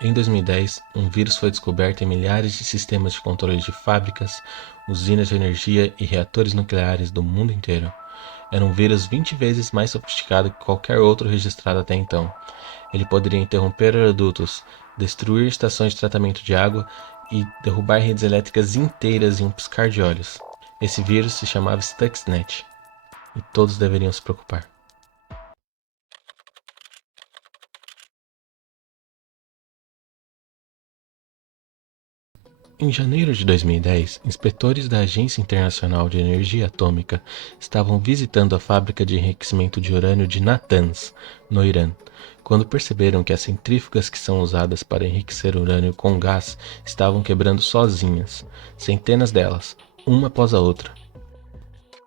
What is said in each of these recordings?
Em 2010, um vírus foi descoberto em milhares de sistemas de controle de fábricas, usinas de energia e reatores nucleares do mundo inteiro. Era um vírus 20 vezes mais sofisticado que qualquer outro registrado até então. Ele poderia interromper oleodutos, destruir estações de tratamento de água e derrubar redes elétricas inteiras em um piscar de olhos. Esse vírus se chamava Stuxnet, e todos deveriam se preocupar. Em janeiro de 2010, inspetores da Agência Internacional de Energia Atômica estavam visitando a fábrica de enriquecimento de urânio de Natanz, no Irã, quando perceberam que as centrífugas que são usadas para enriquecer urânio com gás estavam quebrando sozinhas, centenas delas, uma após a outra.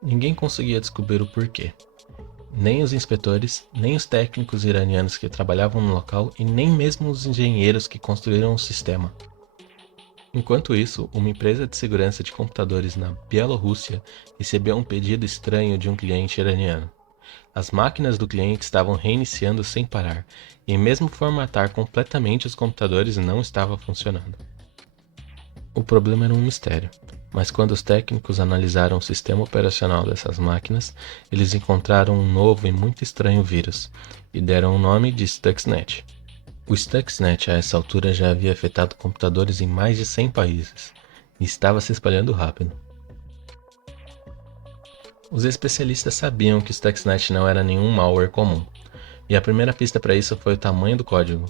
Ninguém conseguia descobrir o porquê. Nem os inspetores, nem os técnicos iranianos que trabalhavam no local e nem mesmo os engenheiros que construíram o sistema. Enquanto isso, uma empresa de segurança de computadores na Bielorrússia recebeu um pedido estranho de um cliente iraniano. As máquinas do cliente estavam reiniciando sem parar, e mesmo formatar completamente os computadores não estava funcionando. O problema era um mistério, mas quando os técnicos analisaram o sistema operacional dessas máquinas, eles encontraram um novo e muito estranho vírus, e deram o nome de Stuxnet. O Stuxnet a essa altura já havia afetado computadores em mais de 100 países, e estava se espalhando rápido. Os especialistas sabiam que o Stuxnet não era nenhum malware comum, e a primeira pista para isso foi o tamanho do código.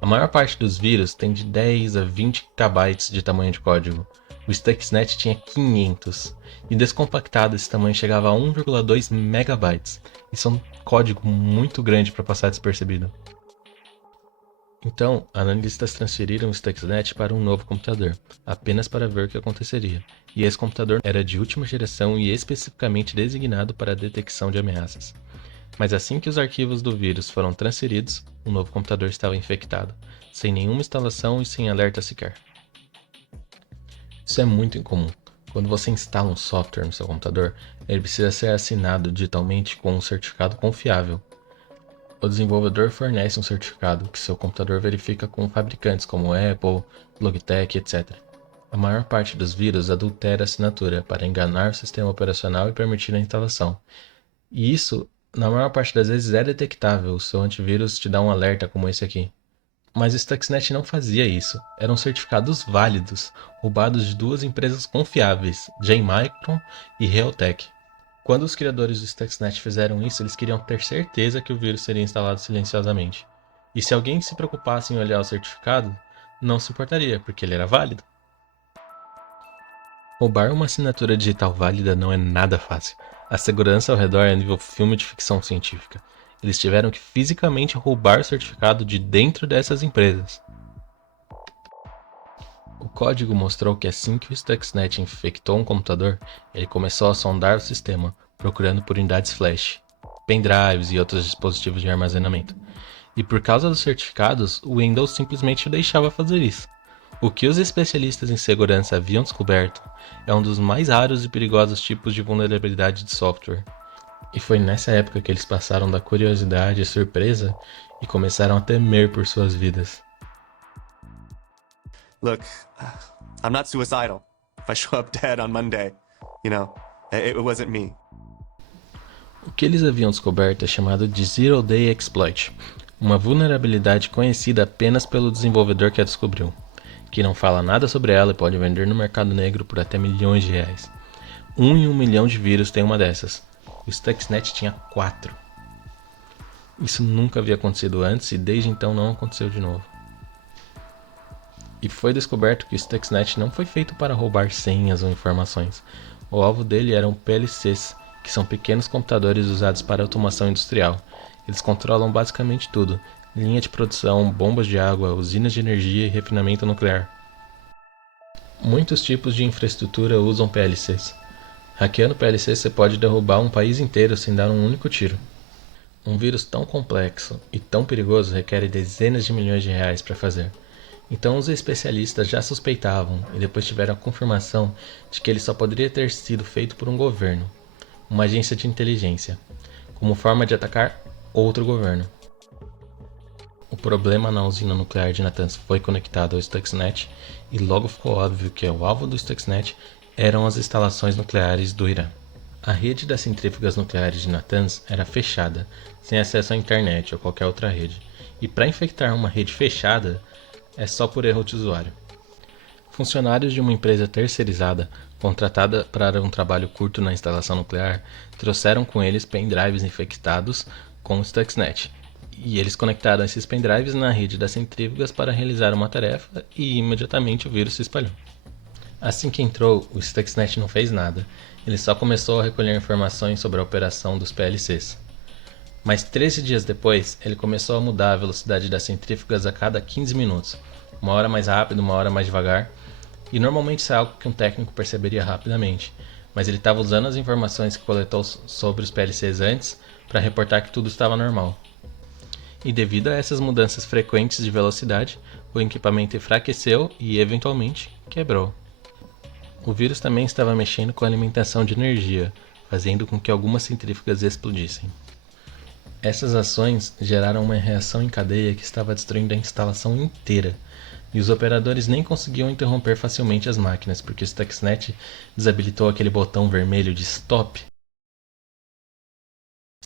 A maior parte dos vírus tem de 10 a 20 KB de tamanho de código. O Stuxnet tinha 500, e descompactado esse tamanho chegava a 1,2 MB. Isso é um código muito grande para passar despercebido. Então, analistas transferiram o Stuxnet para um novo computador, apenas para ver o que aconteceria. E esse computador era de última geração e especificamente designado para a detecção de ameaças. Mas assim que os arquivos do vírus foram transferidos, o novo computador estava infectado, sem nenhuma instalação e sem alerta sequer. Isso é muito incomum. Quando você instala um software no seu computador, ele precisa ser assinado digitalmente com um certificado confiável. O desenvolvedor fornece um certificado que seu computador verifica com fabricantes como Apple, Logitech, etc. A maior parte dos vírus adultera a assinatura para enganar o sistema operacional e permitir a instalação. E isso, na maior parte das vezes, é detectável. O seu antivírus te dá um alerta como esse aqui. Mas o Stuxnet não fazia isso. Eram certificados válidos, roubados de duas empresas confiáveis, JMicron e Realtek. Quando os criadores do Stuxnet fizeram isso, eles queriam ter certeza que o vírus seria instalado silenciosamente. E se alguém se preocupasse em olhar o certificado, não se importaria, porque ele era válido. Roubar uma assinatura digital válida não é nada fácil. A segurança ao redor é nível filme de ficção científica. Eles tiveram que fisicamente roubar o certificado de dentro dessas empresas. O código mostrou que assim que o Stuxnet infectou um computador, ele começou a sondar o sistema, procurando por unidades flash, pendrives e outros dispositivos de armazenamento. E por causa dos certificados, o Windows simplesmente o deixava fazer isso. O que os especialistas em segurança haviam descoberto é um dos mais raros e perigosos tipos de vulnerabilidade de software. E foi nessa época que eles passaram da curiosidade e surpresa e começaram a temer por suas vidas. Look, I'm not suicidal. If I show up dead on Monday, it wasn't me. O que eles haviam descoberto é chamado de Zero Day Exploit, uma vulnerabilidade conhecida apenas pelo desenvolvedor que a descobriu, que não fala nada sobre ela e pode vender no mercado negro por até milhões de reais. 1 em 1 milhão de vírus tem uma dessas. O Stuxnet tinha 4. Isso nunca havia acontecido antes e desde então não aconteceu de novo. E foi descoberto que o Stuxnet não foi feito para roubar senhas ou informações. O alvo dele eram PLCs, que são pequenos computadores usados para automação industrial. Eles controlam basicamente tudo: linha de produção, bombas de água, usinas de energia e refinamento nuclear. Muitos tipos de infraestrutura usam PLCs. Hackeando PLCs você pode derrubar um país inteiro sem dar um único tiro. Um vírus tão complexo e tão perigoso requer dezenas de milhões de reais para fazer. Então os especialistas já suspeitavam e depois tiveram a confirmação de que ele só poderia ter sido feito por um governo, uma agência de inteligência, como forma de atacar outro governo. O O problema na usina nuclear de Natanz foi conectado ao Stuxnet e logo ficou óbvio que o alvo do Stuxnet eram as instalações nucleares do Irã. A rede das centrífugas nucleares de Natanz era fechada, sem acesso à internet ou qualquer outra rede, e para infectar uma rede fechada é só por erro de usuário. Funcionários de uma empresa terceirizada, contratada para um trabalho curto na instalação nuclear, trouxeram com eles pendrives infectados com o Stuxnet, e eles conectaram esses pendrives na rede das centrífugas para realizar uma tarefa e imediatamente o vírus se espalhou. Assim que entrou, o Stuxnet não fez nada, ele só começou a recolher informações sobre a operação dos PLCs. Mas 13 dias depois, ele começou a mudar a velocidade das centrífugas a cada 15 minutos, uma hora mais rápido, uma hora mais devagar, e normalmente isso é algo que um técnico perceberia rapidamente, mas ele estava usando as informações que coletou sobre os PLCs antes para reportar que tudo estava normal. E devido a essas mudanças frequentes de velocidade, o equipamento enfraqueceu e, eventualmente, quebrou. O vírus também estava mexendo com a alimentação de energia, fazendo com que algumas centrífugas explodissem. Essas ações geraram uma reação em cadeia que estava destruindo a instalação inteira, e os operadores nem conseguiam interromper facilmente as máquinas, porque o Stuxnet desabilitou aquele botão vermelho de stop.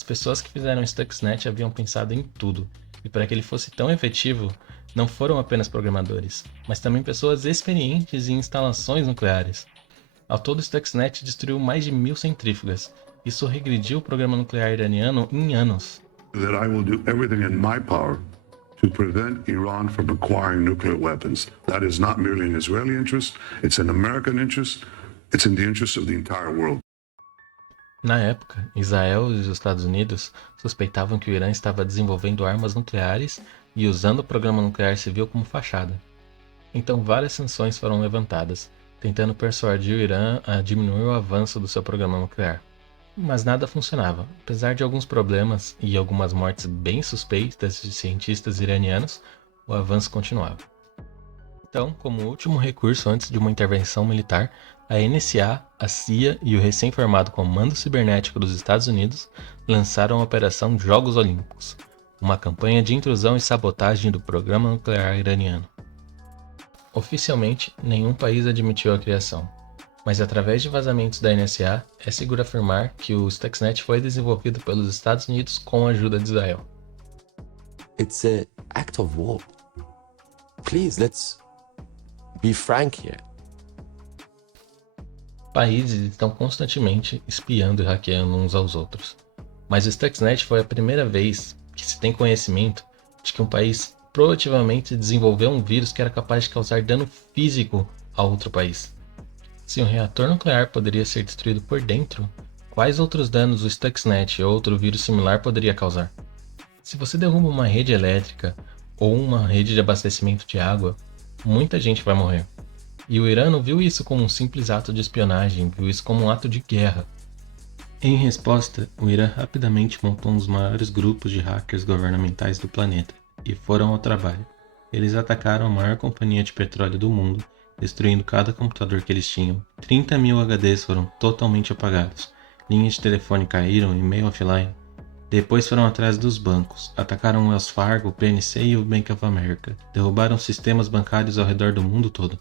As pessoas que fizeram o Stuxnet haviam pensado em tudo, e para que ele fosse tão efetivo, não foram apenas programadores, mas também pessoas experientes em instalações nucleares. Ao todo, o Stuxnet destruiu mais de 1000 centrífugas. Isso regrediu o programa nuclear iraniano em anos. That I will do everything in my power to prevent Iran from acquiring nuclear weapons. That is not merely an Israeli interest, it's an American interest, it's in the interest of the entire world. Na época, Israel e os Estados Unidos suspeitavam que o Irã estava desenvolvendo armas nucleares e usando o programa nuclear civil como fachada. Então várias sanções foram levantadas, tentando persuadir o Irã a diminuir o avanço do seu programa nuclear. Mas nada funcionava. Apesar de alguns problemas e algumas mortes bem suspeitas de cientistas iranianos, o avanço continuava. Então, como último recurso antes de uma intervenção militar, a NSA, a CIA e o recém-formado Comando Cibernético dos Estados Unidos lançaram a Operação Jogos Olímpicos, uma campanha de intrusão e sabotagem do programa nuclear iraniano. Oficialmente, nenhum país admitiu a criação, mas através de vazamentos da NSA, é seguro afirmar que o Stuxnet foi desenvolvido pelos Estados Unidos com a ajuda de Israel. It's an act of war. Please, let's be frank here. Países estão constantemente espiando e hackeando uns aos outros, mas o Stuxnet foi a primeira vez que se tem conhecimento de que um país proativamente desenvolveu um vírus que era capaz de causar dano físico a outro país. Se um reator nuclear poderia ser destruído por dentro, quais outros danos o Stuxnet ou outro vírus similar poderia causar? Se você derruba uma rede elétrica ou uma rede de abastecimento de água, muita gente vai morrer. E o Irã não viu isso como um simples ato de espionagem, viu isso como um ato de guerra. Em resposta, o Irã rapidamente montou um dos maiores grupos de hackers governamentais do planeta e foram ao trabalho. Eles atacaram a maior companhia de petróleo do mundo, destruindo cada computador que eles tinham. 30.000 HDs foram totalmente apagados, linhas de telefone caíram e e-mail offline. Depois foram atrás dos bancos, atacaram o Wells Fargo, o PNC e o Bank of America, derrubaram sistemas bancários ao redor do mundo todo.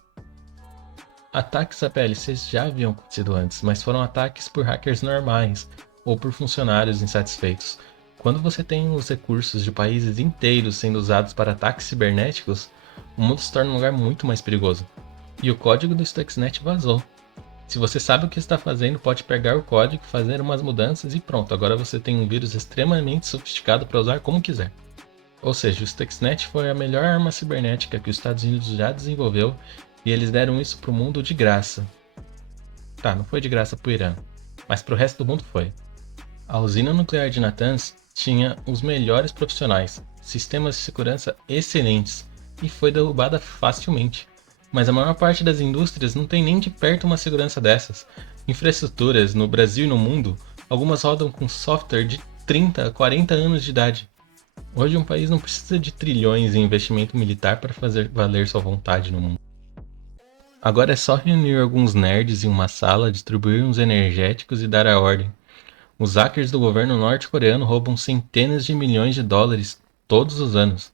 Ataques a PLCs já haviam acontecido antes, mas foram ataques por hackers normais ou por funcionários insatisfeitos. Quando você tem os recursos de países inteiros sendo usados para ataques cibernéticos, o mundo se torna um lugar muito mais perigoso. E o código do Stuxnet vazou. Se você sabe o que está fazendo, pode pegar o código, fazer umas mudanças e pronto, agora você tem um vírus extremamente sofisticado para usar como quiser. Ou seja, o Stuxnet foi a melhor arma cibernética que os Estados Unidos já desenvolveu e eles deram isso para o mundo de graça. Tá, não foi de graça para o Irã, mas para o resto do mundo foi. A usina nuclear de Natanz tinha os melhores profissionais, sistemas de segurança excelentes e foi derrubada facilmente. Mas a maior parte das indústrias não tem nem de perto uma segurança dessas. Infraestruturas no Brasil e no mundo, algumas rodam com software de 30 a 40 anos de idade. Hoje um país não precisa de trilhões em investimento militar para fazer valer sua vontade no mundo. Agora é só reunir alguns nerds em uma sala, distribuir uns energéticos e dar a ordem. Os hackers do governo norte-coreano roubam centenas de milhões de dólares todos os anos.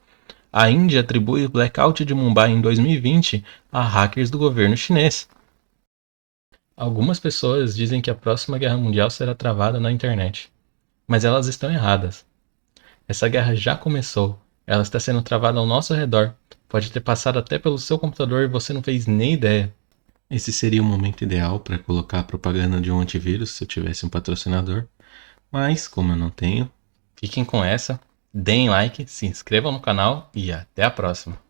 A Índia atribui o blackout de Mumbai em 2020 a hackers do governo chinês. Algumas pessoas dizem que a próxima guerra mundial será travada na internet, mas elas estão erradas. Essa guerra já começou, ela está sendo travada ao nosso redor, pode ter passado até pelo seu computador e você não fez nem ideia. Esse seria o momento ideal para colocar a propaganda de um antivírus se eu tivesse um patrocinador, mas como eu não tenho, fiquem com essa, deem like, se inscrevam no canal e até a próxima.